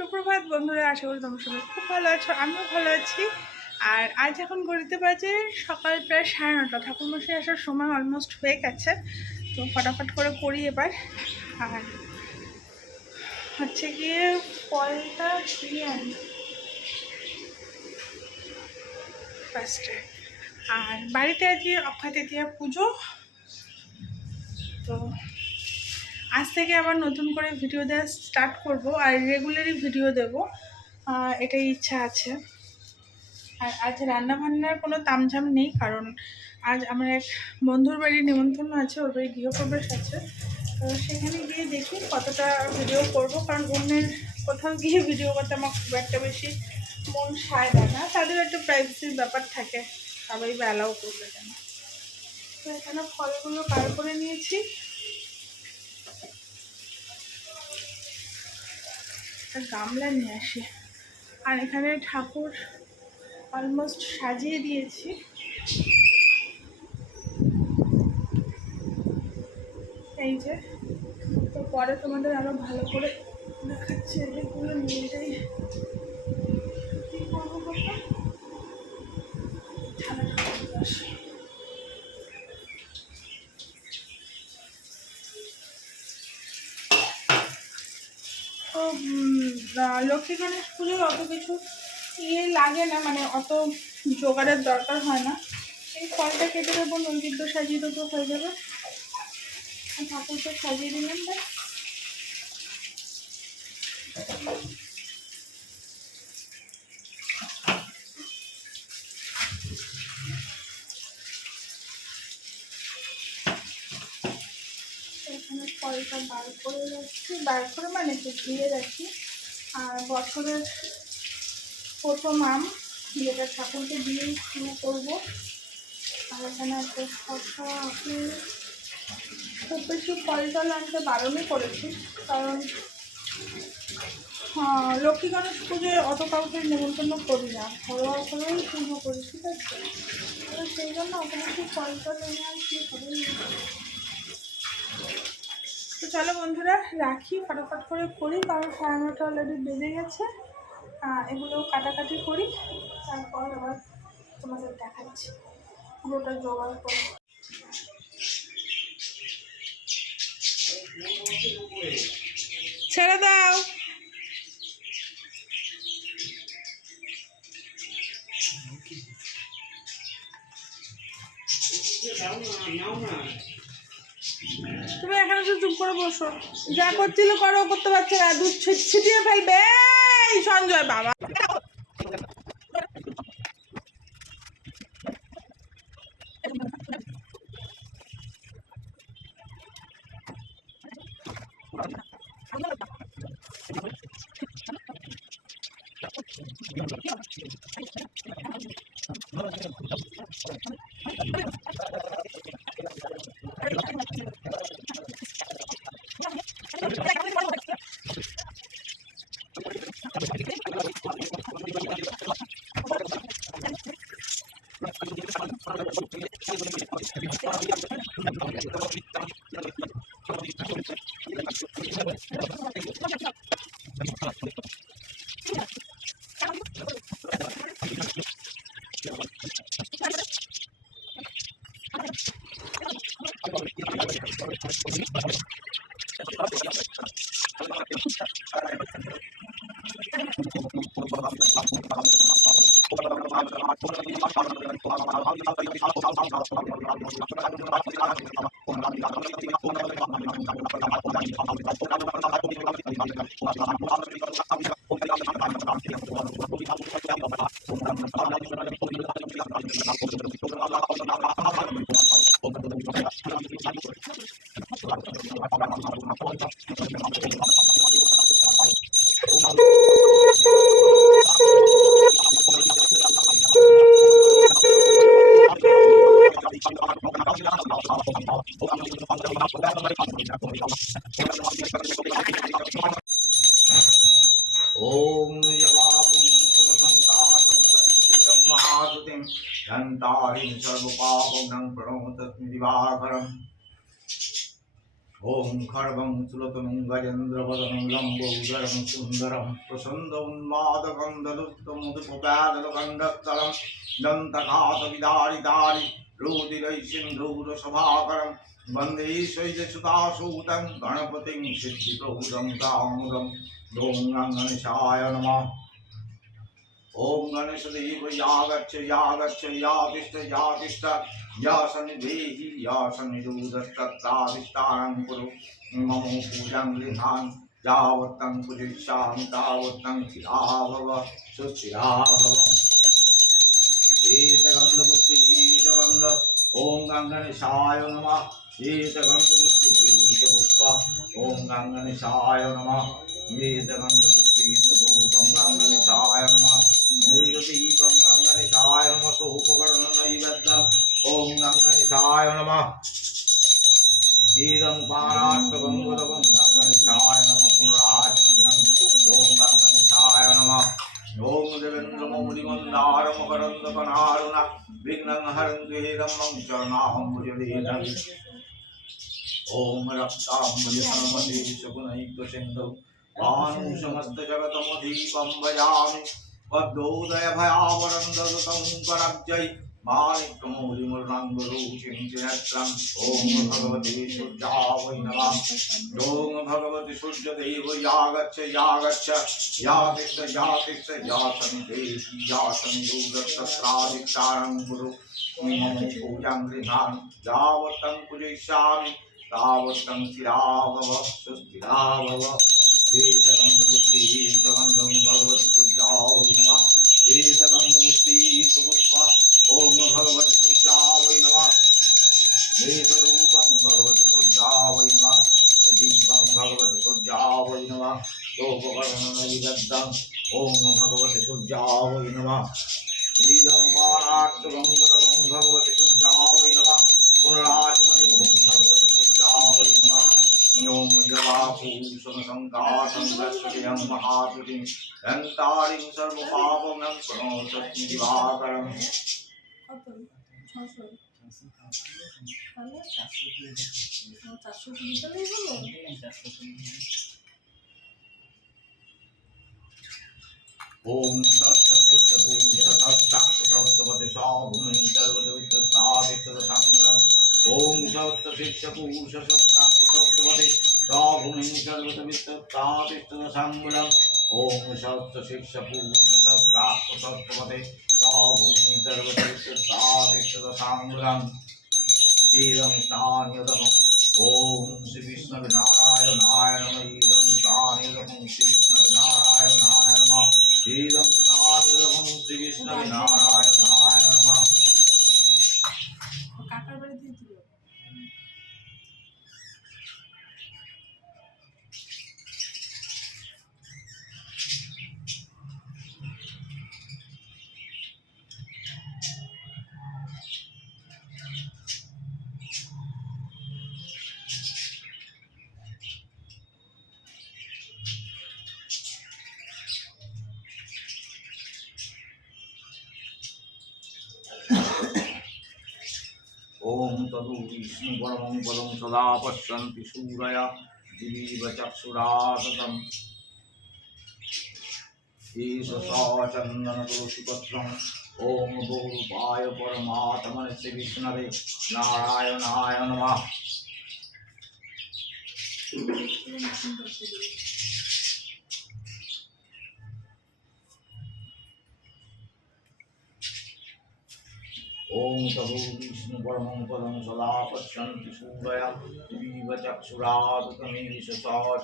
সুপ্রভাত বন্ধুরা, আশা করি তোমার সবাই খুব ভালো আছো, আমিও ভালো আছি। আর আজ এখন ঘড়িতে বাজে সকাল প্রায় সাড়ে নটা, ঠাকুরমশাই আসার সময় অলমোস্ট হয়ে গেছে, তো ফটাফট করে করি এবার। আর হচ্ছে গিয়ে ফলটা দিয়ে আনি। ফার্স্টে আর বাড়িতে আজকে অক্ষয় তৃতীয়া পুজো, তো আজ থেকে আবার নতুন করে ভিডিও দেওয়া স্টার্ট করব আর রেগুলারই ভিডিও দেব। এটাই ইচ্ছা আছে। আর আজ রান্না বান্নার কোনো তামঝাম নেই কারণ আজ আমার এক বন্ধুর বাড়ির নিমন্ত্রণ আছে, ওর বাড়ি গৃহপ্রবেশ আছে। তো সেখানে গিয়ে দেখি কতটা ভিডিও করব কারণ অন্যের কোথাও গিয়ে ভিডিও করতে আমার খুব একটা বেশি মন সায় দেয় না, তাদের একটা প্রাইভেসির ব্যাপার থাকে, সবাই বা অ্যালাউ করবে কেন? তো এখানে ফলগুলো বার করে নিয়েছি। একটা গামলা নিয়ে আসি। আর এখানে ঠাকুর অলমোস্ট সাজিয়ে দিয়েছি। এই যে, তো পরে তোমাদের আরও ভালো করে দেখাচ্ছি এগুলো নিয়ে যাই কি করব বলো? ঠান্ডা ঠান্ডা নিয়ে আসি। তো উম, আহ, লক্ষ্মী গণেশ পুজোর অত কিছু ইয়ে লাগে না মানে অত জোগাড়ের দরকার হয় না। এই ফলটা কেটে দেবো নৈবেদ্য সাজিয়ে দেবো, হয়ে যাবে। ঠাকুরকে সাজিয়ে দিলাম এখানে ফলটা বার করে রাখছি। বার করে মানে ধুয়ে রাখি আর বছরের প্রথম আম যেটা ঠাকুরকে দিয়েই শুরু করব। আর এখানে একটা শসা আপেল খুব বেশি ফল টল আনতে বারণই করেছি, কারণ লক্ষ্মী গণেশ পুজোয় অত কাউকে নেমন্তন্ন করি না। ঘরোয়া করেই পুজো করি, ঠিক আছে? সেই জন্য অত বেশি ফল টল এনে আর কি হবে? তো চলো বন্ধুরা, রাখি, ফটাফট করে করি, কারণ সাড়ে নটা অলরেডি বেজে গেছে। এগুলো কাটাকাটি করি, তারপর আবার তোমাদের দেখাচ্ছি। পুরোটা জোগাড় করে। ছেড়ে দাও। তুমি এখানে তো চুপ করে বসো। যা করছিল করো করতে পারছে না। দুধ ছিটিয়ে ফেলবে। সঞ্জয়, বাবা। La gente. ॐ यवापूतवसन्तासं सत्यं महासुतिं घन्टारिं सर्वपापं प्रणोतस्मि दिवाकरम् ॐ खड्गं सुलतनं गजेन्द्रवदनं लम्बोदरं सुन्दरं प्रसन्द उन्मादकं दलुत्तमुदुपपादलकण्डस्थलं दन्तघातविदारिदारि रुदिरैसिन्धूरसभाकरं वंदे शैलसुतासूतं गणपतिं सिद्धिप्रभुदं कामुदं ॐ गणेशाय नमः। ॐ गणेशदेव या गच्छ या गच्छ या तिष्ठ या सन्निधूतस्तत्ताधिष्ठानं कुरु। मम पूजां गृहान् यावत्तं पूजयिष्यामि तावत्तं चिरा भव सुचिरा भव एतगन्धपुष्पीशगन्ध ॐ गङ्गणेशाय नमः एतगन्धपुष्पीशपुष्प ॐ गङ्गणेशाय नमः एतगन्धपुष्पीशधूपं शास्ताम्बुजसमदेशगुणैकसिन्धौ तां समस्तजगतमधीपं भजामि पद्मोदयभयावरन्ददुतं परब्जै माणिक्यमौलिमृणाङ्गरूचिं चिनत्रम् ॐ भगवते सूर्यावै नमः ॐ भगवति सूर्यदेव यागच्छ यागच्छ यातिष्ठ यातिष्ठ यासन्ते यासन्दूरतत्राधिक्षारं कुरु पूजां गृहान् यावत्तं पूजयिष्यामि तावतं स्थिरा भव सुस्थिरा भव ीतगन्धमुक्ति प्रबन्धं भगवति पूजावै नमः ीतगन्धमुक्ति सुपुष्पा ॐ भगवति पूजावै नमः ीतरूपं भगवति पूजावै नमः दीपं भगवति सूर्यावै भगवति सूर्यावै नमः ीदं पाराट्टुभङ्गं भगवति सूर्यावै नमः पुनरात्मनि भगवति ॐ जवाभूं सुनसङ्गासं दर्शयं महासुतिं हन्तारिं सर्वभावनं प्रणोसति दिवाकरम् ॐ सत्तपिष्टभूं सतः साक्षतप्तपति सा भूमिं सर्वदवित्तता वित्तदशाङ्गुलम् ओम सप्तशिक्षपूषसप्ताप्तसप्तपते स्वाभूमिं सर्वतमित्तप्तातिष्ठदशाङ्गुलम् ओम सप्तशिक्षपूषसप्ताप्तसप्तपते स्वाभूमिं सर्वतमित्तप्तातिष्ठदशाङ्गुलम् नारायण स्थान्यतमम् ॐ श्रीविष्णुविनारायणाय नम इदं स्थान्यतमं श्रीविष्णुविनारायणाय नमः श्री स्थान्यतमं श्रीविष्णुविनारायण तदुं तदु विष्णुवरं पदं सदा पश्यन्ति सूरया दिवीवचक्षुरासतम् ईशसाचन्दनतुलसीपत्रम् ॐ गौरूपाय परमात्मनस्य विष्णवे नारायणाय नमः ওম তব বিষ্ণু পরম পদম সদা পশ্যন্তি সূর্যয়া দিবা চক্ষুরাতমেশা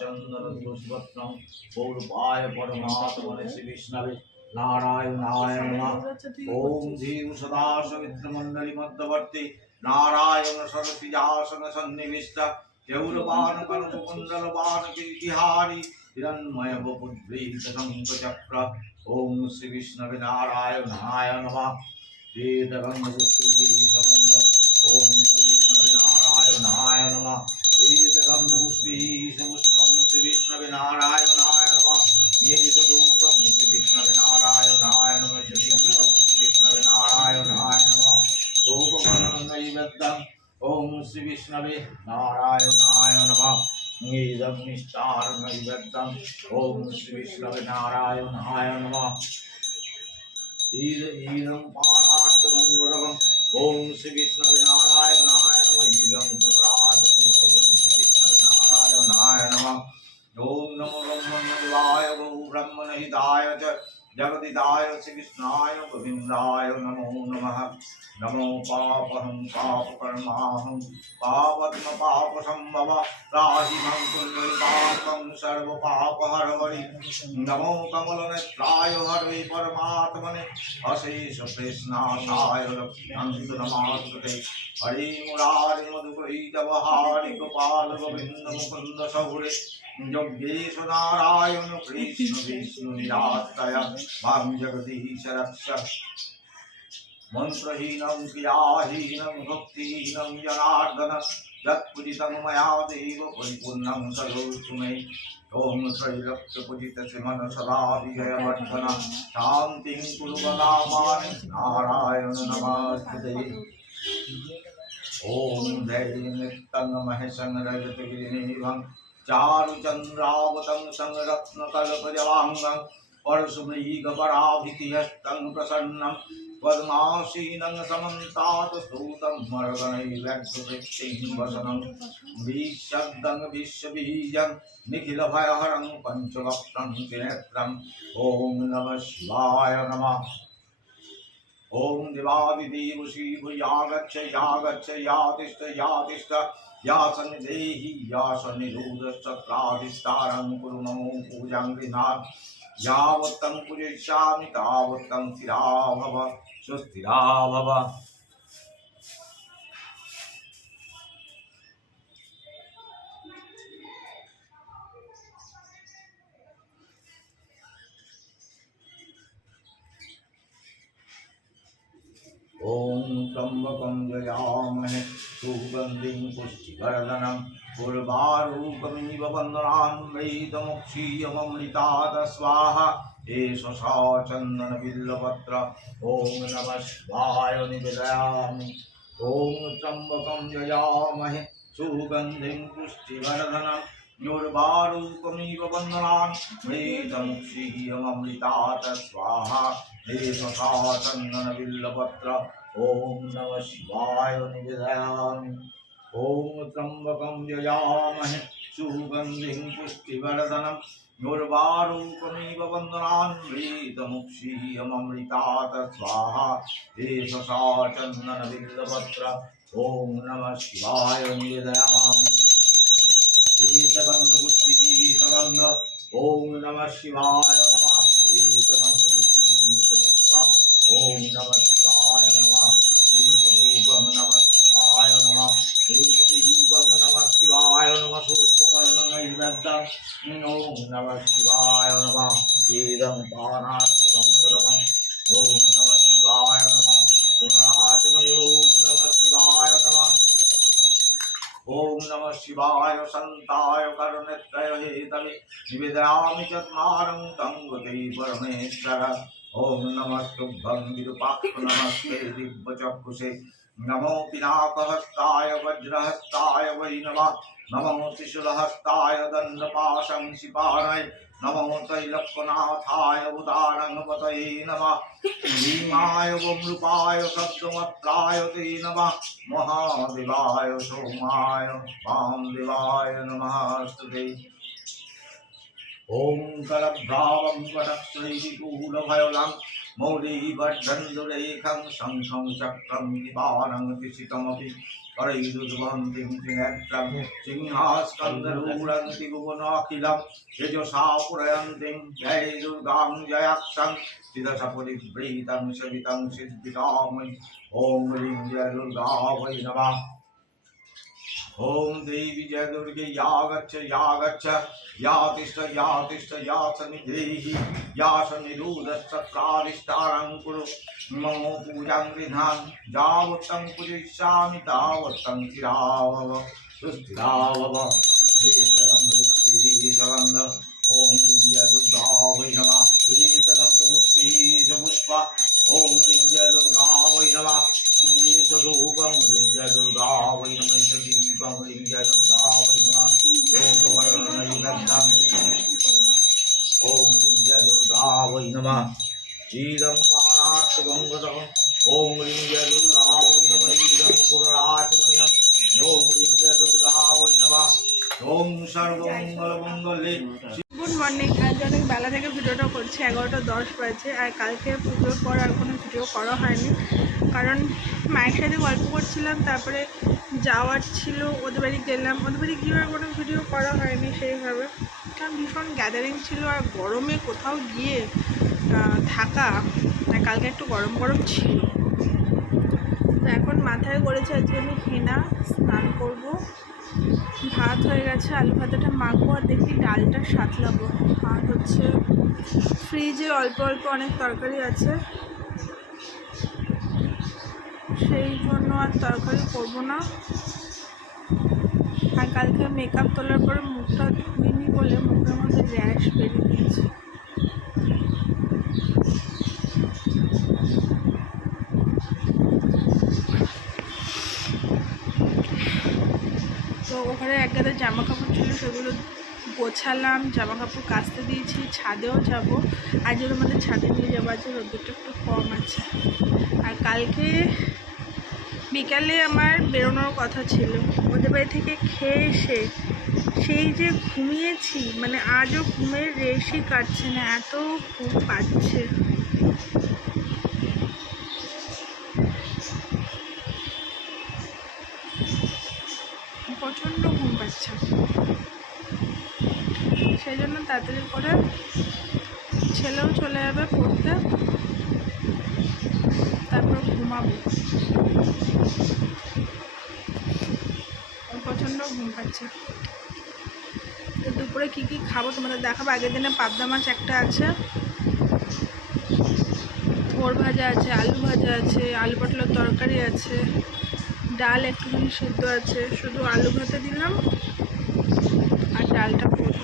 চন্দন পুষ্পত্নম পৌরুপায় পরমাত্মনে শ্রী বিষ্ণবে নারায়ণায় নমঃ ওম ধীম সদা সমিত্রমণ্ডলী মধ্যবর্তী নারায়ণ সরসিজাসন সন্নিবিষ্ট কেৌরবান ॐ श्रीविष्णविनारायणाय नमः श्रीतगन्धपुष्पीशपुष्पं श्रीविष्णविनारायणाय नमः। येतदूपं श्रीविष्णविनारायणाय नमः श्रीदीपं श्रीविष्णविनारायणाय नमः धूपमनैवेद्यम् ॐ श्रीविष्णवे नारायणाय नमः नीदं निष्ठारमैवेद्यम् ॐ श्रीविष्णवे नारायणाय नमः। ईद ईदं पार पारार्तमङ्गलम् ॐ श्री विष्णवे नारायणाय नमः ईदं पुनराजमय ॐ श्री विष्णवे नारायणाय नमः ॐ नमो ब्रह्मणदेवाय गौ ब्रह्मणहिताय च জগদিদায় শ্রীকৃষ্ণায় গোবিন্দায় নমো নমঃ নমো পাপহং পাপকর্মাহং পাপদ্ম পাপসম্ভব রাজিমং কুণ্ডলিকাকং সর্বপাপহর হরি নমো কমলনেত্রায় হরে পরমাত্মনে অশেষ কৃষ্ণাশায় লক্ষ্মীকান্ত নমাস্তুতে হরি মুরারি মধুকৈতব হারি গোপাল গোবিন্দ মুকুন্দ সৌরে नारायण कृष्ण विष्णु निरात्तय माँ मन्त्रहीनं, क्रियाहीनं, भक्तिहीनं, जनार्दन, यत्पूजितं मया देव परिपूर्णं सरोस्तु ॐ विजयवर्धन शान्तिं कुरु वदामानि नारायण नमस्ते। ॐ जय नित्यं महेशं रजतगिरिनिभं चारुचन्द्रावतं संरत्नकल्पजवाङ्गं परशुमृगपराभितिहस्तं प्रसन्नं पद्मासीनं समन्तात् स्तूतं मर्गणैव्यग्धवृत्तिं वसनं विशब्दं विश्वबीजं निखिलभयहरं पञ्चवक्त्रं त्रिनेत्रम् ॐ नमः शिवाय नमः। ॐ दिवादिदेव श्रीभुयागच्छ यागच्छ यातिष्ठ यातिष्ठ या सन्निधेहि या सन्निरोधश्चक्राधिष्ठारं कुरु ममो पूजां गृह्णात् यावत्तं पूजयिष्यामि तावत्तं स्थिरा भव सुस्थिरा भव ॐ त्र्यम्बकं जयामहे सुगन्धिं पुष्टिवर्धनं पूर्वारूपमिव वन्दनान् वैदमुक्षीयममृतात् स्वाहा एष सा चन्दनबिल्लपत्र ॐ नमः शिवाय निवेदयामि ॐ त्र्यम्बकं जयामहे सुगन्धिं पुष्टिवर्धनं योर्वारूपमिव वन्दनान् वेदमुक्षीयममृतात् स्वाहा एष सा चन्दनबिल्लपत्र ॐ नमः शिवाय निवेदयामि ॐ त्र्यम्बकं यजामहे सुगन्धिं पुष्टिवर्धनं दुर्वारूपमिव वन्दनान् वेदमुक्षीयममृतात् स्वाहा एष सा चन्दनबिल्लपत्र ॐ नमः शिवाय निवेदयामि गीतगन्धपुष्टिगीतगन्ध ॐ नमः शिवाय नमः गीतगन्धपुष्टिगीतपुष्पा ॐ नमः शिवाय नमः। नमः। शिवाय नमः। गीतदीपं नमः। शिवाय नमः। सूर्पकर्णनैवेद्यं ॐ नमः। शिवाय नमः। गीतं पानात्मं वरमम् ॐ नमः। शिवाय नमः। पुनरात्मयो नमः। शिवाय नमः। ॐ नमः। शिवाय सन्ताय करुणत्रय हेतवे निवेदयामि चत्वारं तं गते परमेश्वर ওম নমস্তুভ্যং বিরূপাক্ষ নমস্তে দিব্যচক্ষুষে। নমো পিনাকহস্তায় বজ্রহস্তায় বৈনবা নমো শিশুলহস্তায় দণ্ডপাশং শিপানায় নমো তৈলক্ষনাথায় উদারঙ্গপতয়ে নমঃ ভীমায় বমৃপায় শব্দমত্রায় তে নমঃ মহাদেবায় সোমায় বাম দেবায় নমস্তুতে ॐ करभ्रावं कटक्षैकूलभयलां मौलीभद्रन्दुलेखं शङ्खं चक्रं निवारं तिशितमपि करैरुद्वन्तिं त्रिनेत्रं सिंहास्कन्दरूढन्ति भुवनाखिलं यजसा पुरयन्तीं जय दुर्गां जयाक्षं चिदशपुरिव्रीतं सवितं सिद्धिकामयि ॐ ह्रीं जय दुर्गा वै नमः ॐ देवी जय दुर्गे या गच्छ या गच्छ या तिष्ठ या तिष्ठ या सन्निधेहि या सन्निरूढश्चक्राधिष्ठानं कुरु मम पूजां गृह्णान् यावत्तं पूजयिष्यामि तावत्तं चिरावव सुस्थिरावव हेतगन्धपुष्पिः ॐ दिव्य दुर्गा वै नमः हेतगन्धपुष्पिः पुष्पा ॐ ह्रीं जय दुर्गा वै नमः ूपमलिङ्गय दुर्गा दुर्गा वै नमः लोकवर्णयुगन्धम् ॐ लिङ्गय दुर्गा वै नमः चीरं पाणाक्षुभङ्गतम् ॐ लिङ्गय दुर्गा वै नमः ईदं पुररात्मन्यम् ॐ लिङ्गय दुर्गा वै नमः ॐ सर्वमङ्गलमङ्गले গুড মর্নিং। আজ অনেক বেলা থেকে ভিডিওটা করছি, এগারোটা দশ বাজে, আর কালকে পুজোর পর আর কোনো ভিডিও করা হয়নি। কারণ মায়ের সাথে গল্প করছিলাম, তারপরে যাওয়ার ছিল, ওদের বাড়ি গেলাম। ওদের বাড়ি গিয়ে আর কোনো ভিডিও করা হয়নি সেইভাবে। কারণ ভীষণ গ্যাদারিং ছিল, আর গরমে কোথাও গিয়ে থাকা কালকে একটু গরম গরম ছিল। তো এখন মাথায় করেছে, আজকে আমি হেনা স্নান করব। ভাত হয়ে গেছে, আলু ভাতাটা মাখবো আর দেখি ডালটা সাতলাবো। আর হচ্ছে ফ্রিজে অল্প অল্প অনেক তরকারি আছে। সেই জন্য আর তরকারি করব না। আর কালকে মেকআপ তোলার পরে মুখটা ধুইনি বলে মুখের মধ্যে র্যাশ বেরিয়ে গিয়েছে। তো ওখানে এক গাদা জামা কাপড় ছিল, সেগুলো গোছালাম জামা কাপড় কাচতে দিয়েছি, ছাদেও যাব। আজ ওর মধ্যে ছাদে নিয়ে যাব, আজ রোদ্দুরটা একটু কম আছে। আর কালকে বিকালে আমার বেরোনোর কথা ছিল। ওদের বাড়ি থেকে খেয়ে এসে সেই যে ঘুমিয়েছি মানে আজও ঘুমের রেশই কাটছে না, এত ঘুম পাচ্ছে প্রচণ্ড ঘুম পাচ্ছে সেই জন্য তাড়াতাড়ি করে ছেলেও চলে যাবে পড়তে। তারপর ঘুমাবো। প্রচণ্ড ঘুম পাচ্ছে। তো দুপুরে কী কী খাব তোমাদের দেখাবো? আগের দিনে পাবদা মাছ একটা আছে। থোর ভাজা আছে, আলু ভাজা আছে, আলু পটলের তরকারি আছে, ডাল একটুখানি সেদ্ধ আছে। শুধু আলু ভাতে দিলাম আর ডালটা করব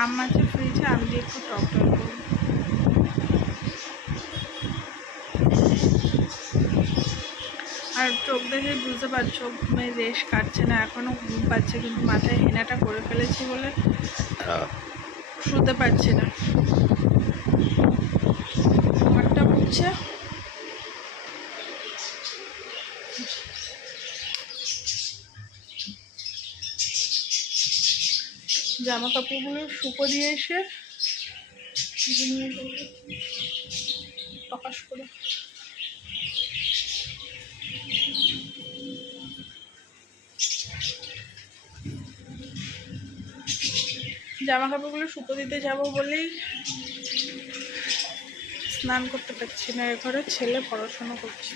আম আছে ফ্রিজে আম দিয়ে একটু টক টক করব। আর চোখ দেখে বুঝতে পারছ ঘুমের রেশ কাটছে না এখনও ঘুম পাচ্ছে কিন্তু মাথায় হেনাটা করে ফেলেছি বলে শুতে পারছি না। ঘরটা উঠছে জামা কাপড়গুলো শুকো দিয়ে এসে। প্রকাশ করে। জামা কাপড়গুলো শুকো দিতে যাব বলেই স্নান করতে পারছি না। এ ঘরে ছেলে পড়াশোনা করছে।